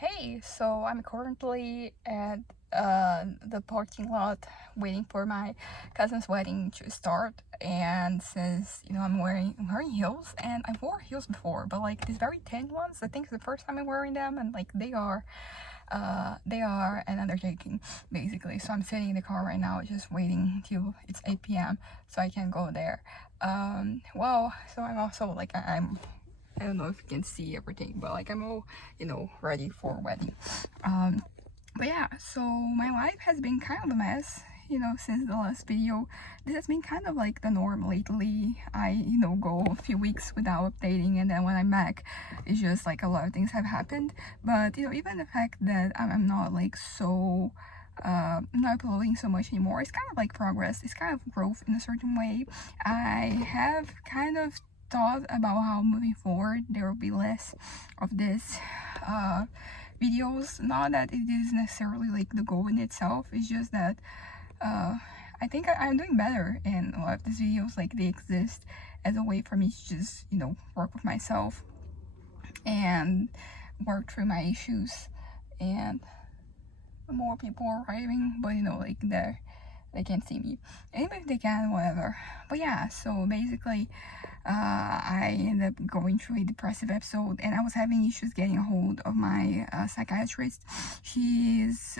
Hey, so I'm currently at the parking lot waiting for my cousin's wedding to start. And since I'm wearing heels, and I've worn heels before, but like these very thin ones, I think it's the first time I'm wearing them, and like they are an undertaking basically. So I'm sitting in the car right now, just waiting till it's 8 p.m. so I can go there. So I'm also like I don't know if you can see everything, but like I'm all, ready for a wedding. But yeah, so my life has been kind of a mess, since the last video. This has been kind of like the norm lately. I, go a few weeks without updating, and then when I'm back, it's just like a lot of things have happened. But, even the fact that I'm not like so not uploading so much anymore, it's kind of like progress, it's kind of growth in a certain way. I have kind of thought about how moving forward there will be less of this videos. Not that it is necessarily like the goal in itself, it's just that I think I'm doing better, and a lot of these videos, like, they exist as a way for me to just work with myself and work through my issues. And more people are arriving, but like they can't see me. And even if they can, whatever. But yeah, so basically I ended up going through a depressive episode, and I was having issues getting a hold of my psychiatrist. She's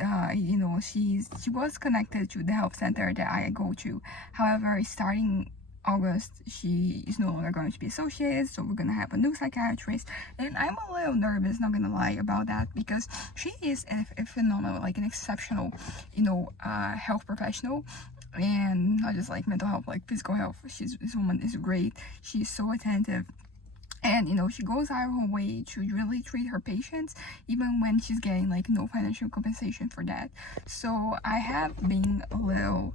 she was connected to the health center that I go to. However, starting August, she is no longer going to be associated, so we're gonna have a new psychiatrist, and I'm a little nervous, not gonna lie about that, because she is a phenomenal, like an exceptional, health professional, and not just like mental health, like physical health. This woman is great. She's so attentive, and she goes out of her way to really treat her patients, even when she's getting like no financial compensation for that. So I have been a little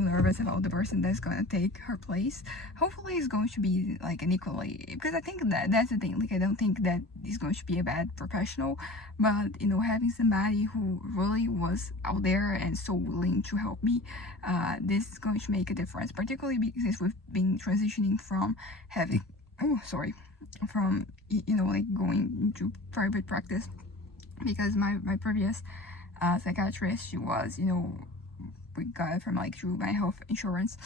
nervous about the person that's gonna take her place. Hopefully it's going to be like an equally, because I think that's the thing, like I don't think that he's going to be a bad professional, but having somebody who really was out there and so willing to help me, this is going to make a difference, particularly because we've been transitioning from having from like going to private practice, because my previous psychiatrist, she was we got it from like through my health insurance,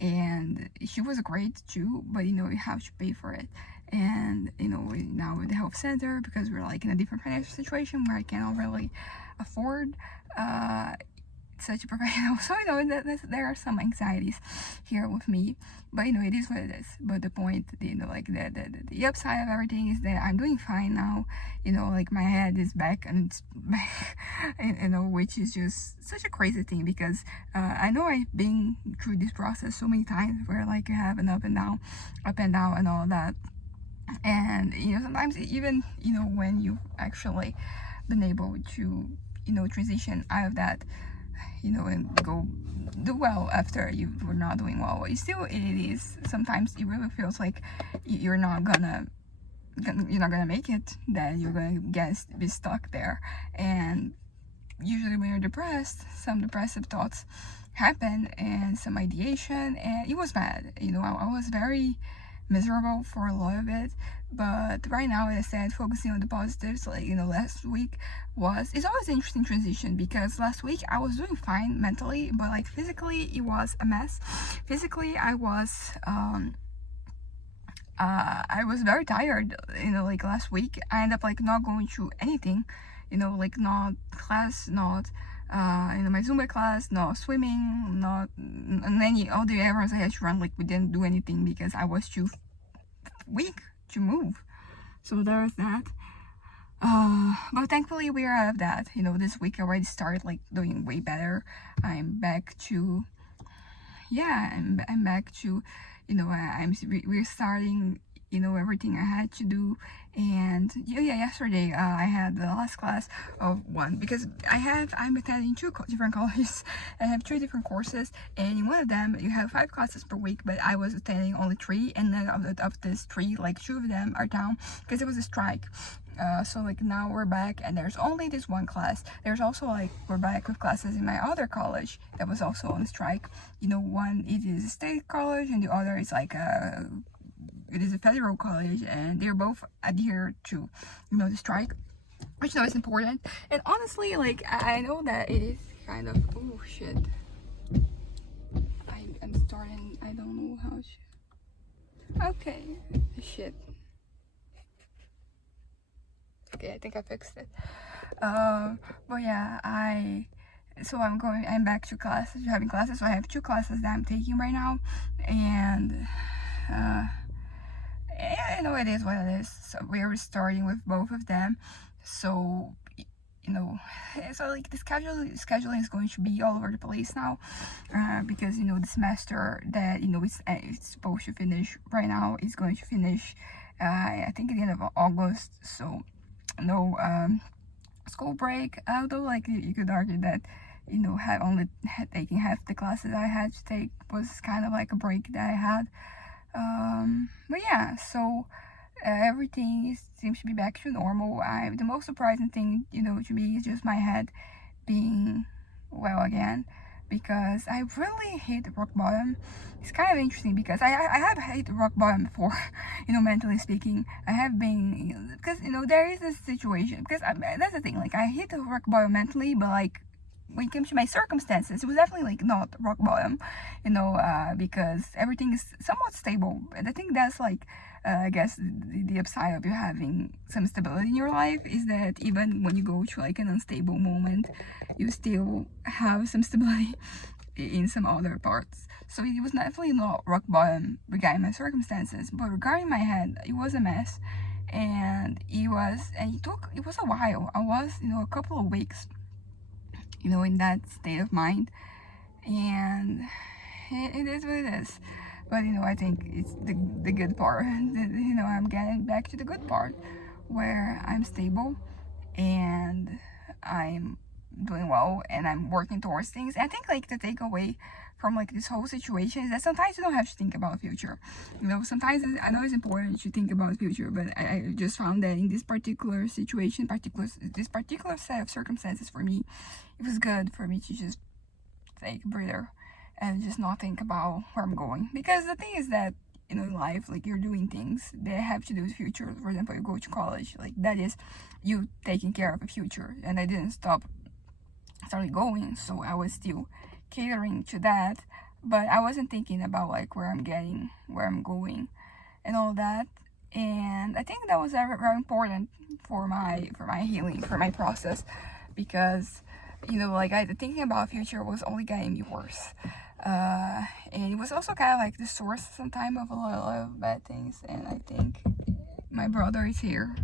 and she was great too, but you have to pay for it. And now with the health center, because we're like in a different financial situation where I cannot really afford such a professional. So there are some anxieties here with me, but it is what it is. But the point, like the upside of everything is that I'm doing fine now. Like my head is back, and it's back, which is just such a crazy thing, because I know I've been through this process so many times where like you have an up and down, and all that. And sometimes even when you actually been able to transition out of that, and go do well after you were not doing well, it is sometimes it really feels like you're not gonna make it, that you're gonna be stuck there. And usually when you're depressed, some depressive thoughts happen, and some ideation, and it was bad. I was very miserable for a lot of it. But right now, as I said, focusing on the positives, like last week it's always an interesting transition, because last week I was doing fine mentally, but like physically it was a mess. Physically I was very tired. Like last week I ended up like not going to anything, like not class, not my Zumba class, not swimming, not any all the errands I had to run. Like we didn't do anything because I was too weak to move. So there's that. But thankfully we're out of that. This week I already started like doing way better. I'm back to I'm back to we're starting everything I had to do. And yesterday I had the last class of one, because I'm attending two different colleges. I have two different courses, and in one of them you have 5 classes per week, but I was attending only 3, and then of this 3, like 2 of them are down because it was a strike. So like now we're back, and there's only this one class. There's also like we're back with classes in my other college that was also on strike. One it is a state college, and the other is like it is a federal college, and they're both adhere to the strike. which I know is important. And honestly, like I know that it is kind of, oh shit, I'm starting, I don't know how to, okay, shit, okay, I think I fixed it. But yeah, I'm back to classes, having classes. So I have 2 classes that I'm taking right now, and yeah, you know, it is what it is. So we're starting with both of them. So you know, so like the scheduling is going to be all over the place now, because you know the semester that you know it's supposed to finish right now is going to finish, I think at the end of August. So no school break. Although like you could argue that you know taking half the classes I had to take was kind of like a break that I had. But yeah, so everything seems to be back to normal. The most surprising thing, you know, to me is just my head being well again, because I really hate rock bottom. It's kind of interesting because I have hate rock bottom before, you know, mentally speaking. I have been, because you know there is this situation, because that's the thing, like I hit the rock bottom mentally, but like when it comes to my circumstances, it was definitely like not rock bottom, you know, because everything is somewhat stable. And I think that's like, I guess the upside of you having some stability in your life is that even when you go to like an unstable moment, you still have some stability in some other parts. So it was definitely not rock bottom regarding my circumstances, but regarding my head, it was a mess. And it was a while. I was, you know, a couple of weeks, you know, in that state of mind, and it is what it is. But you know, I think it's the good part. You know, I'm getting back to the good part where I'm stable and I'm doing well and I'm working towards things. And I think like the takeaway from like this whole situation is that sometimes you don't have to think about the future. You know, sometimes I know it's important to think about the future, but I just found that in this particular situation, this particular set of circumstances for me, it was good for me to just take a breather and just not think about where I'm going. Because the thing is that, you know, in life, like you're doing things that have to do with future. For example, you go to college, like that is you taking care of the future. And I didn't stop, started going, so I was still catering to that, but I wasn't thinking about like where I'm going, and all that. And I think that was very, very important for my healing, for my process, because you know, like the thinking about future was only getting me worse. And it was also kind of like the source sometimes of a lot of bad things. And I think my brother is here.